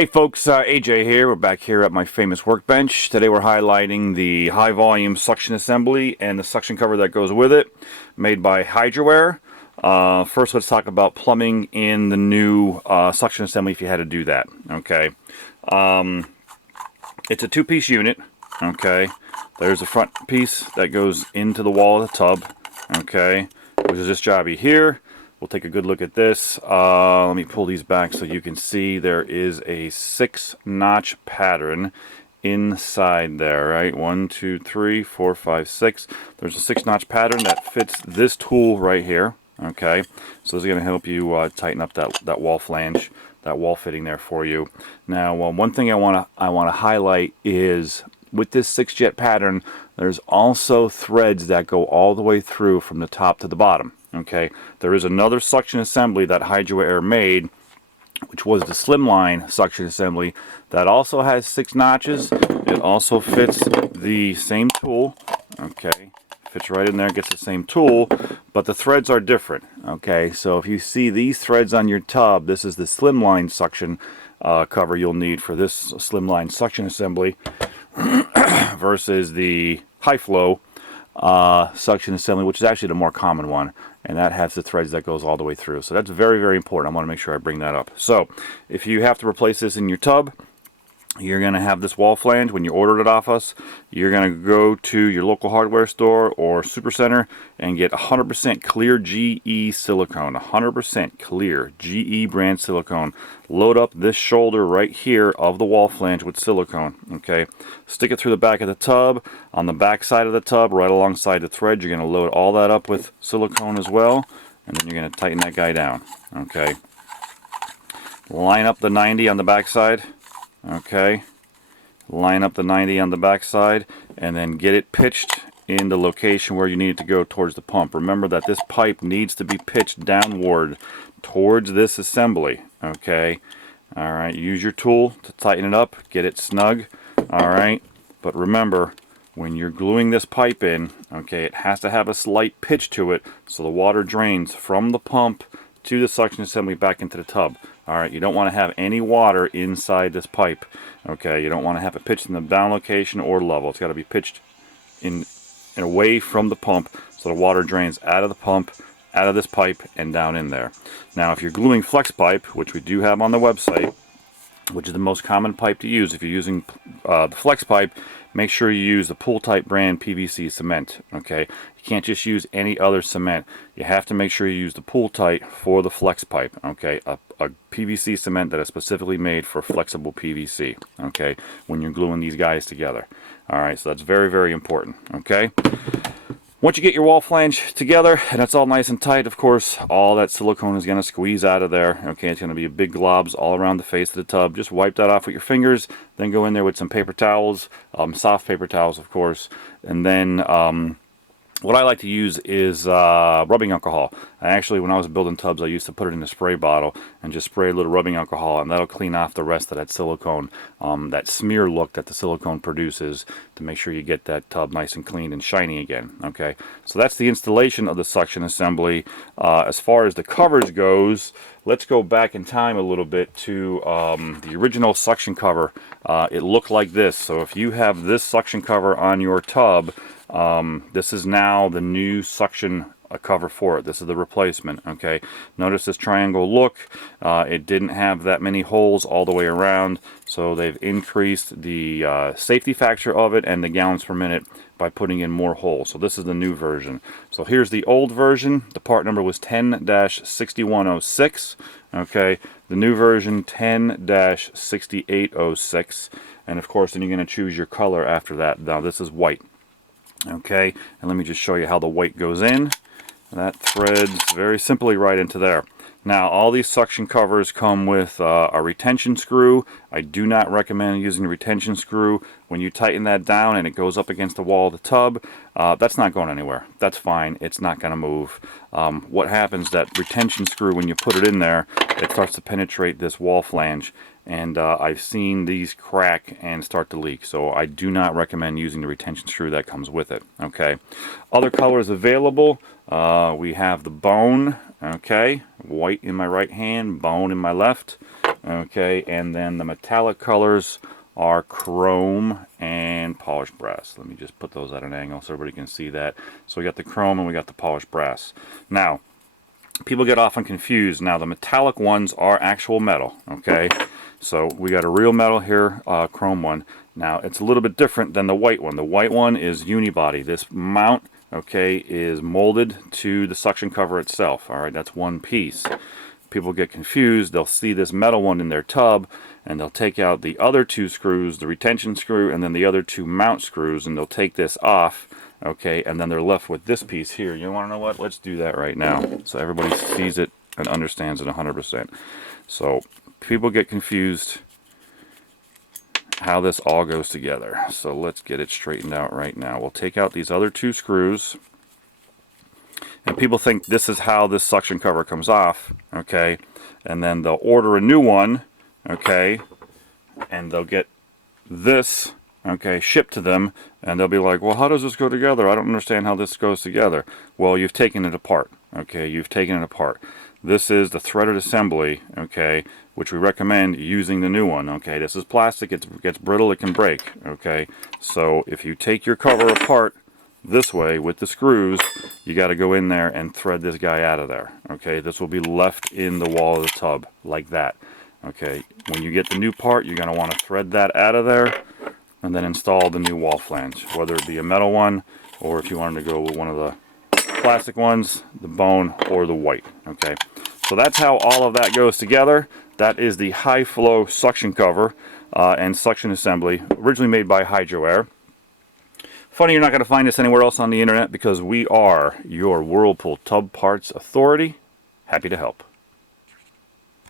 Hey folks, AJ here. We're back here at my famous workbench. Today we're highlighting the high volume suction assembly and the suction cover that goes with it, made by HydroWare. First let's talk about plumbing in the new suction assembly if you had to do that. Okay, it's a two-piece unit. Okay, there's a front piece that goes into the wall of the tub. Okay, which is this jobby here. We'll take a good look at this. Let me pull these back so you can see there is a 6-notch pattern inside there, right? 1, 2, 3, 4, 5, 6. There's a 6-notch pattern that fits this tool right here. Okay, so this is going to help you tighten up that wall flange, that wall fitting there for you. Now, one thing I want to highlight is with this 6-jet pattern, there's also threads that go all the way through from the top to the bottom. Okay, there is another suction assembly that HydroWare made, which was the Slimline suction assembly, that also has 6 notches. It also fits the same tool. Okay, fits right in there, gets the same tool, but the threads are different. Okay, so if you see these threads on your tub, this is the Slimline suction cover you'll need for this Slimline suction assembly versus the high flow suction assembly, which is actually the more common one, and that has the threads that goes all the way through. So that's very, very important. I want to make sure I bring that up. So if you have to replace this in your tub, you're going to have this wall flange. When you ordered it off us, you're going to go to your local hardware store or supercenter and get 100% clear GE silicone. 100% clear GE brand silicone. Load up this shoulder right here of the wall flange with silicone. Okay, stick it through the back of the tub. On the back side of the tub, right alongside the thread, you're going to load all that up with silicone as well, and then you're going to tighten that guy down. Okay, line up the 90 on the back side. Okay, line up the 90 on the back side and then get it pitched in the location where you need it to go towards the pump. Remember that this pipe needs to be pitched downward towards this assembly. Okay, alright, use your tool to tighten it up, get it snug. Alright, but remember, when you're gluing this pipe in, okay, it has to have a slight pitch to it so the water drains from the pump to the suction assembly back into the tub. Alright, you don't want to have any water inside this pipe. Okay, you don't want to have it pitched in the down location or level. It's got to be pitched in away from the pump so the water drains out of the pump, out of this pipe, and down in there. Now, if you're gluing flex pipe, which we do have on the website, which is the most common pipe to use, if you're using the flex pipe, make sure you use the Pool Type brand PVC cement. Okay, you can't just use any other cement. You have to make sure you use the Pool Type for the flex pipe. Okay, a PVC cement that is specifically made for flexible PVC. Okay, when you're gluing these guys together. All right, so that's very, very important. Okay. Once you get your wall flange together and it's all nice and tight, of course, all that silicone is going to squeeze out of there. Okay, it's going to be big globs all around the face of the tub. Just wipe that off with your fingers, then go in there with some paper towels, soft paper towels, of course, and then what I like to use is rubbing alcohol. Actually, when I was building tubs, I used to put it in a spray bottle and just spray a little rubbing alcohol, and that'll clean off the rest of that silicone, that smear look that the silicone produces, to make sure you get that tub nice and clean and shiny again. Okay, so that's the installation of the suction assembly. As far as the covers goes, let's go back in time a little bit to the original suction cover. It looked like this. So if you have this suction cover on your tub, this is now the new suction cover for it. This is the replacement. Okay, notice this triangle look. It didn't have that many holes all the way around, so they've increased the safety factor of it and the gallons per minute by putting in more holes. So this is the new version. So here's the old version. The part number was 10-6106. Okay, the new version 10-6806, and of course then you're going to choose your color after that. Now this is white. Okay, and let me just show you how the white goes in. That threads very simply right into there. Now, all these suction covers come with a retention screw. I do not recommend using a retention screw. When you tighten that down and it goes up against the wall of the tub, that's not going anywhere. That's fine. It's not going to move. What happens, that retention screw, when you put it in there, it starts to penetrate this wall flange. And I've seen these crack and start to leak. So I do not recommend using the retention screw that comes with it. Okay. Other colors available. We have the bone. Okay, white in my right hand, bone in my left. okay, and then the metallic colors are chrome and polished brass. Let me just put those at an angle so everybody can see that. So we got the chrome and we got the polished brass. Now, people get often confused. Now, the metallic ones are actual metal, okay? So we got a real metal here, chrome one. Now, it's a little bit different than the white one. The white one is unibody. This mount, okay, is molded to the suction cover itself. All right, that's one piece. People get confused. They'll see this metal one in their tub, and they'll take out the other two screws, the retention screw, and then the other two mount screws, and they'll take this off, okay, and then they're left with this piece here. You want to know what? Let's do that right now so everybody sees it and understands it 100%. So people get confused how this all goes together. So let's get it straightened out right now. We'll take out these other two screws. And people think this is how this suction cover comes off, okay? And then they'll order a new one, okay? And they'll get this, okay, shipped to them, and they'll be like, well, how does this go together? I don't understand how this goes together. Well, you've taken it apart, okay? You've taken it apart. This is the threaded assembly, okay, which we recommend using the new one, okay? This is plastic, it gets brittle, it can break, okay? So if you take your cover apart this way with the screws, you got to go in there and thread this guy out of there, okay? This will be left in the wall of the tub like that, okay? When you get the new part, you're going to want to thread that out of there and then install the new wall flange, whether it be a metal one or if you wanted to go with one of the plastic ones, the bone or the white, okay? So that's how all of that goes together. That is the high flow suction cover and suction assembly, originally made by Hydro Air. Funny you're not going to find this anywhere else on the internet because we are your Whirlpool Tub Parts Authority. Happy to help.